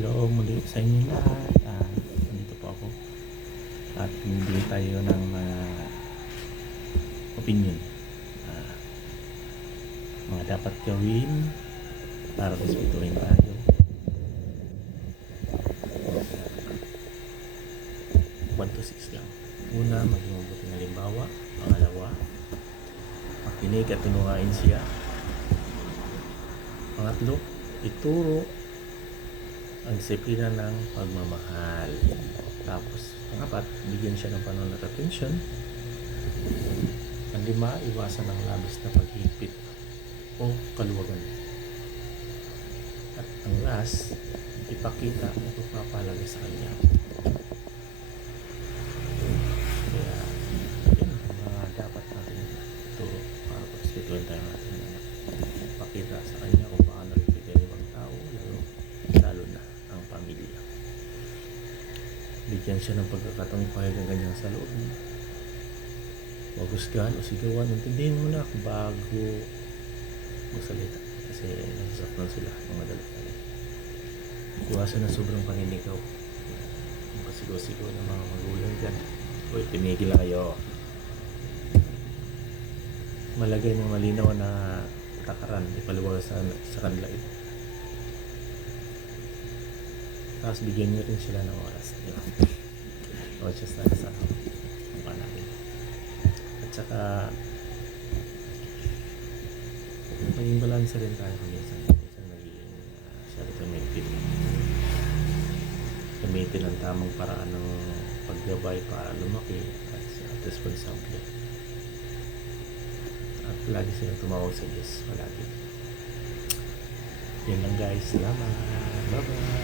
Hello muli sa inyo lahat. Ah, nandito po ako. At bibigay tayo ng mga opinion. Ah, mga dapat gawin para respetuhin tayo. One to six lang. Una, maging mabuting halimbawa. Pangalawa, makinig at tunuhain siya. Pangatlo, ituro disiplina ng pagmamahal. Tapos, pangapat, bigyan siya ng panahon at attention. Ang lima, iwasan ng labis na paghihigpit o kaluwagan. At ang last, ipakita ang pagpapalaga sa kanya. Kaya, yun ang mga dapat natin ituro para pagrespetuhin tayo ng ating anak. Pakita sa kanya kung paano respetuhin yung ibang tao, lalo, lalo na ang pamilya. Bigyan siya ng pagkakataong ang kanyang sa loob. Huwag husgahan o sigawan. Intindihin mo na bago magsalita. Kasi nasasaktan sila ng madalas. Iwasan ng sobrang paninigaw. Yung pasigaw-sigaw ng mga magulang dyan. Uy, tumigil na kayo. Malagay ng malinaw na takaran, ipaluwag sa, sa kanila ito. Tapos bigyan niyo rin sila ng oras. Di ba? O just na sa mukha natin. At saka maging balansa rin tayo kung minsan. Minsan naging uh, ito may fit. Gamitin ang tamang paraan ng paggabay para lumaki at, at responsable. At lagi sila tumawag sa Diyos. Palagi. Yan lang guys. Salamat. Bye-bye.